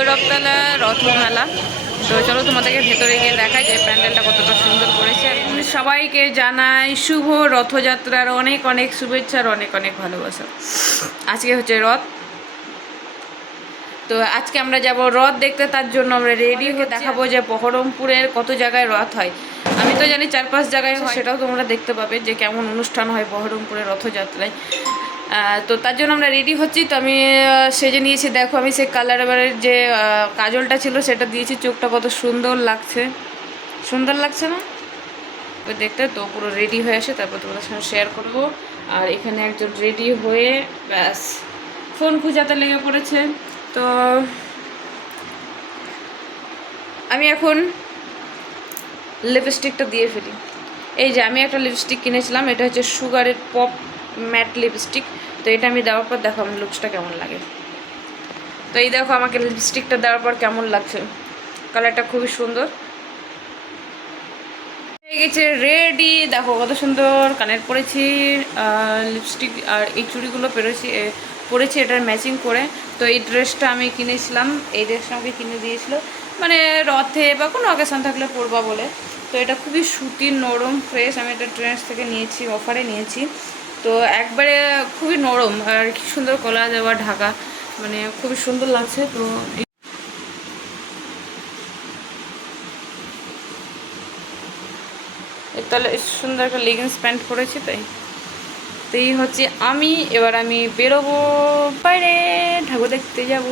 ভৈরবতলা রথ মেলা। তো চলো তোমাদেরকে ভেতরে গিয়ে দেখাই যে প্যান্ডেলটা কতটা সুন্দর করেছে। সবাইকে জানাই শুভ রথযাত্রার অনেক অনেক শুভেচ্ছা আর অনেক অনেক ভালোবাসা। আজকে হচ্ছে রথ, তো আজকে আমরা যাব রথ দেখতে। তার জন্য আমরা রেডি হয়ে দেখাবো যে বহরমপুরের কত জায়গায় রথ হয়। আমি তো জানি 4-5 জায়গায় হয়, সেটাও তোমরা দেখতে পাবে যে কেমন অনুষ্ঠান হয় বহরমপুরের রথযাত্রায়। তো তার জন্য আমরা রেডি হচ্ছি। তো আমি সেজে নিয়েছি, দেখো আমি সেই কালারের যে কাজলটা ছিল সেটা দিয়েছি, চোখটা কত সুন্দর লাগছে, সুন্দর লাগছে না ওই দেখতে। তো পুরো রেডি হয়ে আসে তারপর তোমাদের সঙ্গে শেয়ার করবো। আর এখানে একজন রেডি হয়ে ব্যাস ফোন খুঁজাতে লেগে পড়েছে। তো আমি এখন লিপস্টিকটা দিয়ে ফেলি। এই যে আমি একটা লিপস্টিক কিনেছিলাম, এটা হচ্ছে সুগারের পপ ম্যাট লিপস্টিক। তো এটা আমি দেওয়ার পর দেখো আমার লুকসটা কেমন লাগে। তো এই দেখো আমাকে লিপস্টিকটা দেওয়ার পর কেমন লাগছে, কালারটা খুবই সুন্দর হয়ে গেছে। রেডি, দেখো কত সুন্দর কানের পরেছি, লিপস্টিক আর এই চুড়িগুলো পরেছি এটার ম্যাচিং করে। তো এই ড্রেসটা আমি কিনেছিলাম, এই ড্রেসটা আমাকে কিনে দিয়েছিল মানে রথে বা কোনো অকেশন থাকলে পরবা বলে। তো এটা খুবই সুতির, নরম, ফ্রেশ। আমি এটা ট্রেন্ডস থেকে নিয়েছি, অফারে নিয়েছি। তো একবারে খুবই নরম আর কি সুন্দর গলা দেওয়া ঢাকা, মানে খুবই সুন্দর লাগছে। তো তাহলে সুন্দর একটা লেগিংস প্যান্ট পরেছি, তাই তো এই হচ্ছে আমি। এবার আমি বেরোবো বাইরে, ঠাকুর দেখতে যাব।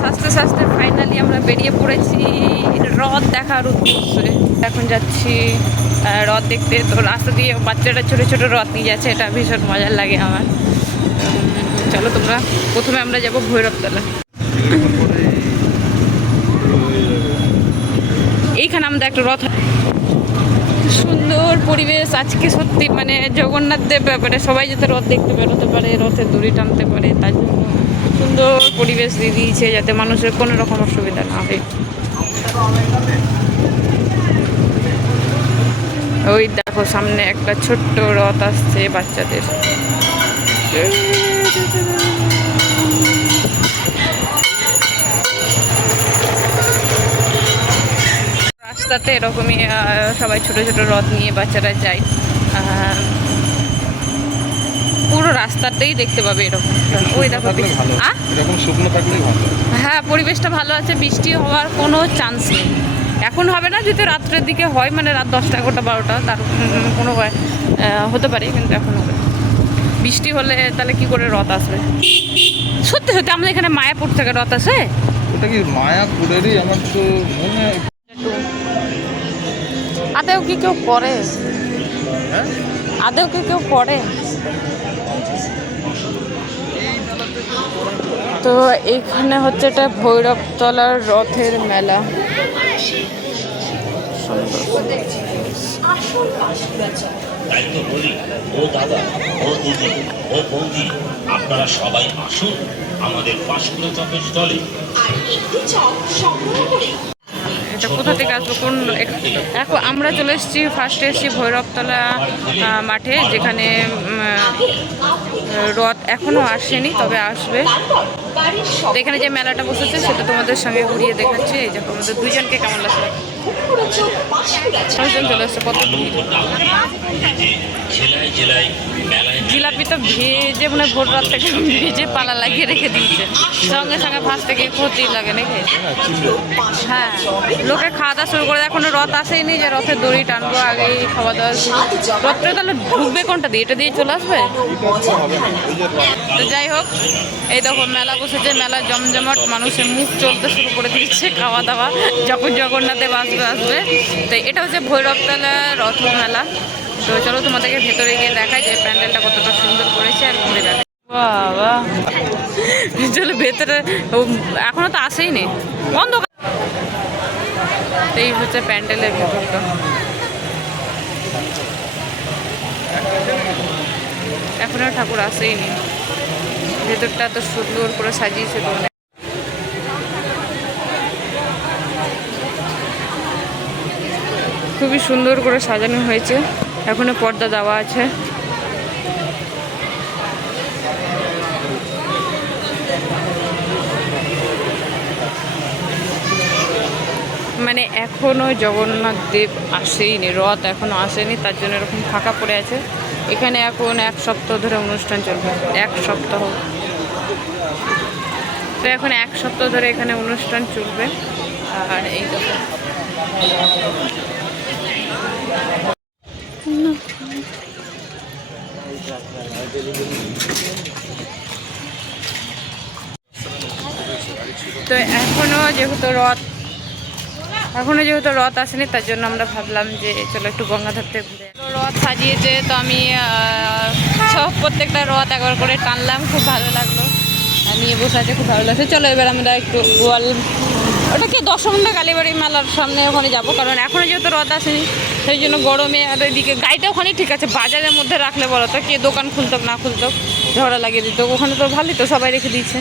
সাজতে সাজতে ফাইনালি আমরা বেরিয়ে পড়েছি রথ দেখার উদ্দেশ্যে। এখন যাচ্ছি রথ দেখতে। তো রাস্তা দিয়ে বাচ্চারা ছোটো ছোটো রথ নিয়ে যাচ্ছে, এটা ভীষণ মজার লাগে আমার। চলো তোমরা, প্রথমে আমরা যাব ভৈরবতলা। এইখানে আমাদের একটা রথ, সুন্দর পরিবেশ আজকে সত্যি, মানে জগন্নাথ দেব ব্যাপারে সবাই যাতে রথ দেখতে বেরোতে পারে, রথের দড়ি টানতে পারে, তার জন্য সুন্দর পরিবেশ দিয়ে দিয়েছে যাতে মানুষের কোনো রকম অসুবিধা না হয়। ওই দেখো সামনে একটা ছোট্ট রথ আসছে বাচ্চাদের। রাস্তাতে এরকমই সবাই ছোট ছোট রথ নিয়ে বাচ্চারা যায়। পুরো রাস্তাতেই দেখতে পাবে এরকম। ওই দেখো হ্যাঁ, পরিবেশটা ভালো আছে, বৃষ্টি হওয়ার কোনো চান্স নেই। এখন হবে না, যদি রাত্রের দিকে হয়, মানে রাত 10টা 11টা 12টা তার কোনো হতে পারে, কিন্তু এখন হবে। বৃষ্টি হলে তাহলে কি করে রথ আসবে? সত্যি সত্যি আমাদের এখানে মায়াপুর থেকে রথ আসে। ওটা কি মায়াপুরেরই? আমার তো মনে হয় আদেও কি কেউ করে? হ্যাঁ, আদেও কি কেউ করে? তো এইখানে হচ্ছে এটা ভৈরবতলার রথের মেলা। তাই তো বলি, ও দাদা, ও দিদি, ও বৌদি, আপনারা সবাই আসুন আমাদের পাঁশকুড়া চকের স্টলে। আর একটু চপ সংগ্রহ করে। এটা কোথা থেকে আসবো? কোন এখন আমরা চলে এসেছি, ফার্স্টে এসেছি ভৈরবতলা মাঠে, যেখানে রথ এখনও আসেনি, তবে আসবে। তো এখানে যে মেলাটা বসেছে সেটা তোমাদের সঙ্গে ঘুরিয়ে দেখাচ্ছি। এই যে আমাদের দুজনকে কেমন লাগছে, চলে এসছে, কত জিলাপি তো ভেজে মানে ভোর রাত থেকে ভেজে পালা লাগিয়ে রেখে দিয়েছে, সঙ্গে সঙ্গে ফার্স্ট থেকে ক্ষতি লাগে নাকি। হ্যাঁ, লোকে খাওয়া দাওয়া শুরু করে, এখনো রথ আসেনি যে রথের দড়ি টানবো, আগেই খাওয়া দাওয়া শুরু। রথটা তাহলে ঢুকবে কোনটা দিয়ে? এটা দিয়ে চলে আসবে? তো যাই হোক, এই দেখো মেলা বসেছে, মেলা জমজমাট, মানুষের মুখ চলতে শুরু করে দিচ্ছে, খাওয়া দাওয়া যখন জগন্নাথদেব আসবে। তো এটা হচ্ছে ভৈরবতলা রথ মেলা। তো চলো তোমাদেরকে ভেতরে গিয়ে দেখাই যে প্যান্ডেলটা কতটা সুন্দর করেছে আর ঘুরে দেখাই। বাবা চলো ভেতরে, এখনো তো আসেই নি, বন্ধ। এই হচ্ছে প্যান্ডেলের ভেতরটা। এখনো ঠাকুর আসেই নি, ভেতরটা এত সুন্দর করে সাজিয়েছে। তো খুবই সুন্দর করে সাজানো হয়েছে, এখনো পর্দা দেওয়া আছে। মানে এখনও জগন্নাথ দেব আসেইনি, রথ এখনও আসেনি, তার জন্য এরকম ফাঁকা পড়ে আছে। এখানে এখন 1 সপ্তাহ ধরে অনুষ্ঠান চলবে, 1 সপ্তাহ। তো এখন 1 সপ্তাহ ধরে এখানে অনুষ্ঠান চলবে। আর এই দেখো তো এখনও যেহেতু রথ আসেনি, তার জন্য আমরা ভাবলাম যে চলো একটু গঙ্গাধার থেকে ঘুরে। তো রথ সাজিয়েছে, তো আমি সব প্রত্যেকটা রথ একবার করে টানলাম, খুব ভালো লাগলো। আর নিয়ে বসে আছে, খুব ভালো লাগছে। চলো এবার আমরা একটু ওটাকে দশমন্দা কালীবাড়ি মেলার সামনে ওখানে যাবো, কারণ এখনও যেহেতু রথ আসেনি সেই জন্য গরমে। আর এদিকে গাড়িটা ওখানে ঠিক আছে, বাজারের মধ্যে রাখলে বলো তো কে দোকান খুলতো না খুলতো, ঝগড়া লাগিয়ে দিত। ওখানে তো ভালোই, তো সবাই রেখে দিয়েছে।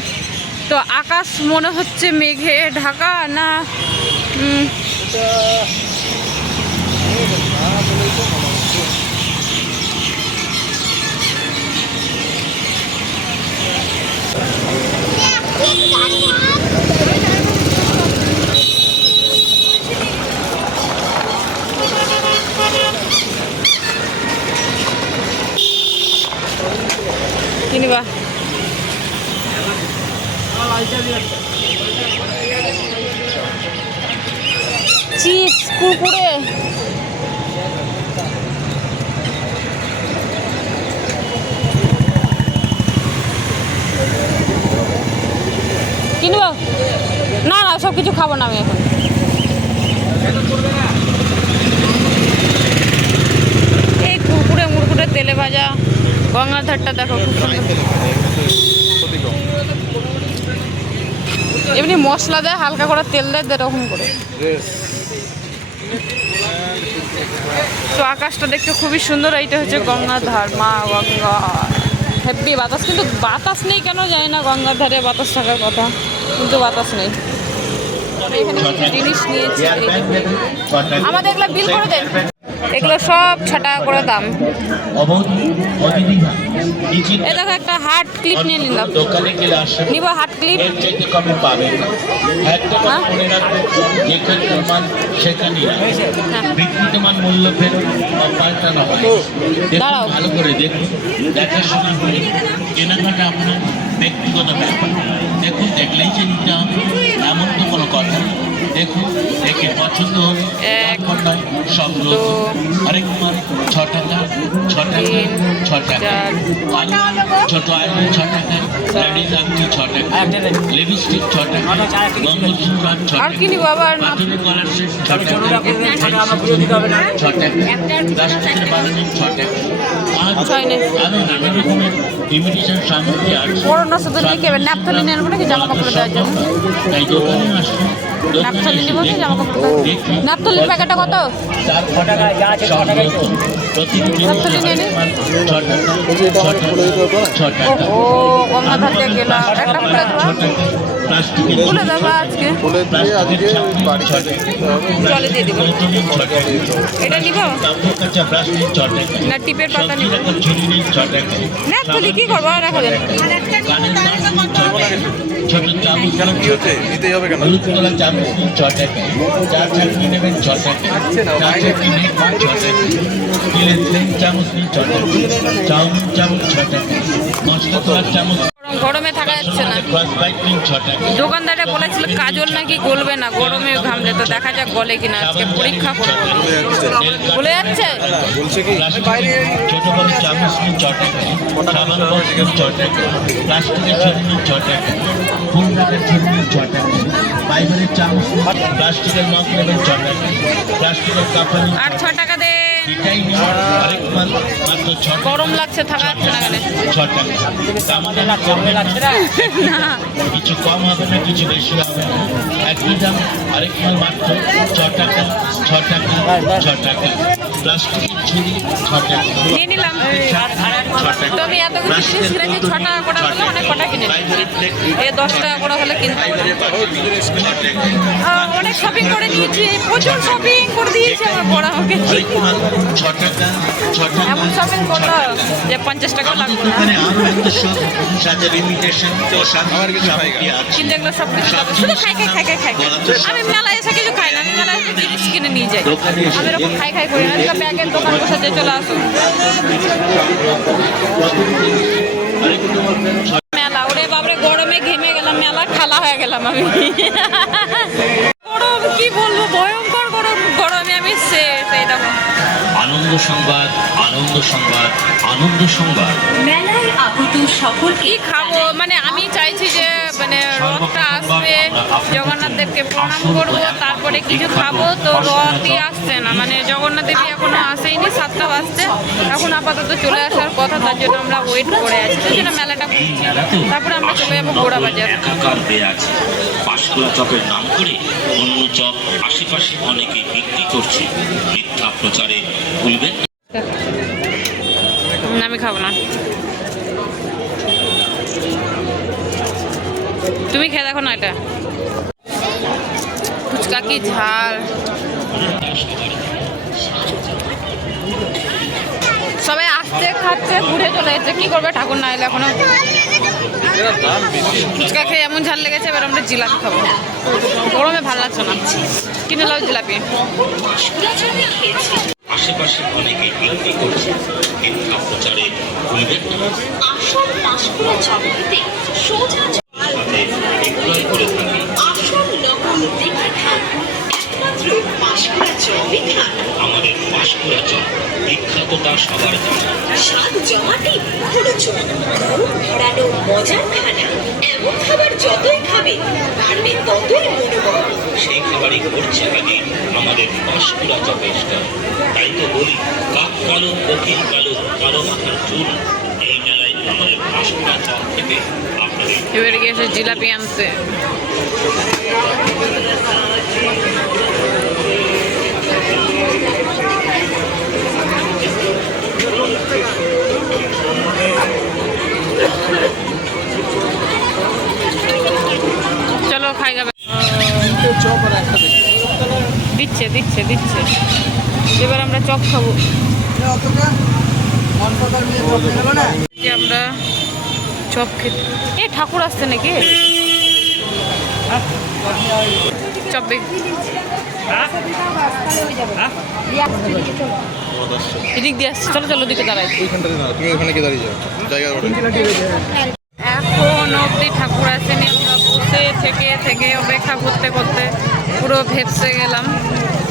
তো আকাশ মনে হচ্ছে মেঘে ঢাকা না কিনবা চিপস কুরকুরে কিনবো না, না সব কিছু খাবো না আমি এখন। এই কুরকুরে মুরকুরে তেলে ভাজা গঙ্গাধারটা দেখো খুব সুন্দর। এমনি মশলা দেয়, হালকা করে তেল দেয়, এরকম করে। তো আকাশটা দেখতে খুবই সুন্দর। এইটা হচ্ছে গঙ্গাধার, মা গঙ্গা। হেভি বাতাস, কিন্তু বাতাস নেই কেন জানি না। গঙ্গার ধারে বাতাস থাকার কথা, কিন্তু বাতাস নেই। এখানে কিছু জিনিস নিয়েছি, আমাদের এগুলো বিল করে দেন। এগুলো সব 6 টাকা করে দাম। এ দেখো একটা হার্ট ক্লিপ নিয়ে নিলাম, নিব হার্ট ক্লিপ। দাঁড়াও, ভালো করে দেখুন, দেখাশোনা করে কেনাকাটা আপনার ব্যক্তিগত ব্যাপার। দেখুন, দেখলেই যে নিতে হবে এমন তো কোনো কথা নেই। দেখুন, দেখে পছন্দ হলে সব আরেকবার 6 টাকা 6 টাকা 6 টাকা, ছোট আইন 6 টাকা, লেডিস আংটি 6 টাকা, লিপস্টিক 6 টাকা, গঙ্গোত্র 6 টাকা, পাথরের কলার সেট 6 টাকা, 6 টাকা, প্লাস্টিকের বানানো 6 টাকা। আরো নানা রকমের ইমিটেশন সামগ্রী আছে। জামা কাপড় দেওয়ার জন্য তাই দোকানে আসুন। ন্যাপথলিন নিব, জামা কাপড় দেওয়ার জন্য। ন্যাপথলিন প্যাকেটটা কত? ও গঙ্গাধার দিয়ে গেলাম, একটা খুলে দেবো, খুলে দেবো আজকে, জলে দিয়ে দিব। এটা নিব না টিপের পাতা নিব? ন্যাপথলি কি করবো, রাখো দেন। ছোট চামচ নিতেই হবে কেন? হলুদ কলা চামচ 6 টাকা, চা চাটনি নেবেন 6 টাকা, চা চাটনি নেবেন 6 টাকা, তেলের প্লেন চামচ 6 টাকা, চাউমিন চামচ 6 টাকা, মশলা তোলার চামচ। গরমে থাকা যাচ্ছে না। দোকানদারে বলেছিল কাজল নাকি গলবে না গরমে ঘামলে, তো দেখা যাক গলে কিনা, আজকে পরীক্ষা করবো। গলে যাচ্ছে? বলছে কি ছোট বড় চামচ 6 টাকা, সাবান বক্স 6 টাকা, প্লাস্টিকের ছড়ি 6 টাকা, ফুল টাকার ছড়ি 6 টাকা, ফাইবারের চামচ, প্লাস্টিকের মগ নেবেন 6 টাকা, প্লাস্টিকের কাপড় আর 6 টাকা দেন। এটাই নিন, আরেক মাল মাত্র 6 টাকা। গরম লাগছে, থাকা যাচ্ছে না কেন? 6 টাকা। আমাদের কমে লাগছে না, কিছু কম হবে না, কিছু বেশি হবে না, একই দাম। আরেক মাল মাত্র 6 টাকা 6 টাকা 6 টাকা, প্লাস্টিকের ছুরি 6 টাকা। নিলাম। তো আমি এত কিছু জিনিস কিনেছি, 6 টাকা করে হলে অনেক কটা কিনে এই 10 টাকা করে হলে কিনতে অনেক শপিং করে নিয়েছি, প্রচুর শপিং করে দিয়েছি আমার বড় আমাকে। এমন শপিং করলো যে 50 টাকাও লাগবে না, কিন্তু এগুলো সব কিছু শুধু খাই। আমি মেলায় এসে কিছু খাই না, আমি মেলায় এসে জিনিস কিনে নিয়ে যাই। আমি এরকম খাই করি না, ব্যাগের দোকান বসাতে চলে আসো। মেলা ওরে বাবরে, গরমে ঘেমে গেলাম, মেলা খালা হয়ে গেলাম আমি। গরম কি বলবো, ভয়ঙ্কর গরমে আমি শেষ। এই দেখো আনন্দ সংবাদ, আনন্দ সংবাদ, আনন্দ সংবাদ। মেলায় আগত সকল কি খাবো, মানে আমি চাইছি যে মানে রথটা আসবে, জগন্নাথ দেবকে প্রণাম করবো, তারপরে কিছু খাবো। তো রথই আসছে না, মানে জগন্নাথ দেবী এখনো আসেইনি, 7টা বাজছে, এখন আপাতত চলে আসার কথা, তার জন্য আমরা ওয়েট করে আছি। তার জন্য মেলাটা ঘুরছি, তারপরে আমরা চলে যাবো গোড়া বাজার। একাকার হয়ে আছে। পাঁশকুড়া চপের নাম করে অন্য চপ আশেপাশে অনেকে বিক্রি করছে। মিথ্যা প্রচারে ভুলবেন না। আমি খাবো না, তুমি খেয়ে দেখো না। এটা ফুচকা কি ঝাল, সবাই আসছে খাচ্ছে ঘুরে চলে যাচ্ছে। কি করবে ঠাকুর না এলে এখনো। ফুচকা খেয়ে এমন ঝাল লেগেছে, এবার আমরা জিলাপি খাবো। গরমে ভালো লাগছে না, কিনে লাও জিলাপি। আশেপাশে অনেকে বিক্রি করছে। মিথ্যা প্রচারে ভুলবেন না। আসল পাঁশকুড়া চপ খেতে সোজা সাথে বিক্রয় করে থাকি। আসল লবণ দেখে খান, একমাত্র পাঁশকুড়া চপই খান। আমাদের পাঁশকুড়া চপ বিখ্যাত, তা সবার জানা। স্বাদ জমাতে হলো চপ, মুখ ভরানো মজার খানা। এমন খাবার যতই খাবেন বাড়বে ততই মনোবল। সেই খাবারই করছে আগে আমাদের পাঁশকুড়া চপের স্টল। তাই তো বলি, কাক কালো, কোকিল কালো, কালো মাথার চুল। এই মেলায় আমাদের পাঁশকুড়া চপ খেতে আপনাদের এবারে গিয়েছে জিলাপি আনতে। চলো খাই যাবে। দিচ্ছে এবার আমরা চপ খাবো। আমরা চপ খেতে, এ ঠাকুর আসছে নাকি? চপ এদিক দিয়ে আসছে, চলো দিকে দাঁড়াই। তুমি ওখানে কি দাঁড়িয়ে যাও, জায়গা এখন অব্দি ঠাকুর আসেনি, আমরা বসে থেকে অপেক্ষা করতে পুরো ভেপসে গেলাম।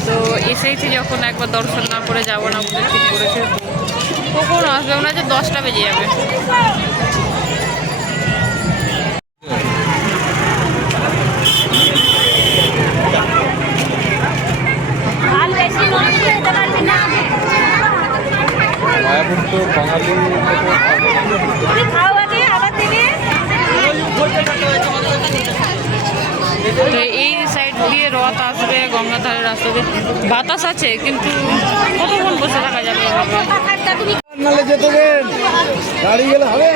তো এসেইছি যখন, একবার দর্শন না করে যাবো না বলে ঠিক করেছে। কখন আসবে, ওরা যে 10টা বেজে যাবে। মায়াপুর তো বাঙালি তো এই সাইড দিয়ে রথ আসবে, গঙ্গাধারের রাস্তা দিয়ে বাতাস আছে, কিন্তু কতক্ষণ বসে থাকা যাবে? নালে যেতে দেন, দাঁড়িয়ে গেলে হবে।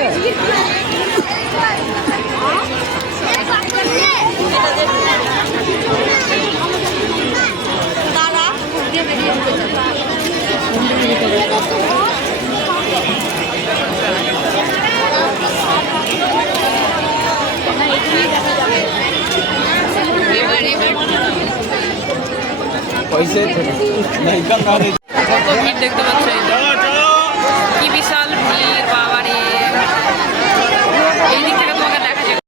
কত ভিড় দেখতে পাচ্ছ, কি বিশাল ভিড় বাবারে। এই দিক থেকে তোমাকে দেখা যাবে।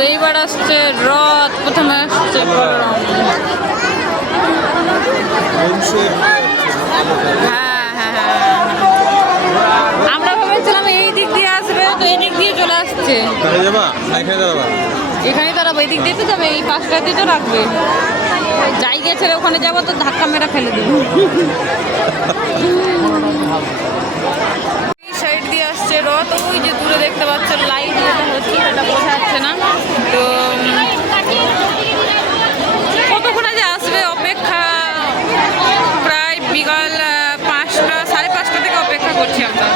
তো এইবার আসছে রথ, প্রথমে আসছে বলরাম। হ্যাঁ হ্যাঁ হ্যাঁ, আমরা ভেবেছিলাম এই দিক দিয়ে আসবে, তো এই দিক দিয়ে চলে আসছে। এখানে দাঁড়াবো, এই দিক দিয়ে তো যাবে, এই পাঁচটা দিয়ে তো রাখবে। জায়গা ছেড়ে ওখানে যাবো তো ধাক্কা মেরা ফেলে দেবো। এই সাইড দিয়ে আসছে রথ, ওই যে দূরে দেখতে পাচ্ছ লাইট যেটা হচ্ছে সেটা বোঝা যাচ্ছে না। তো কতক্ষণে যে আসবে অপেক্ষা, প্রায় বিকাল 5টা 5:30 থেকে অপেক্ষা করছি আমরা।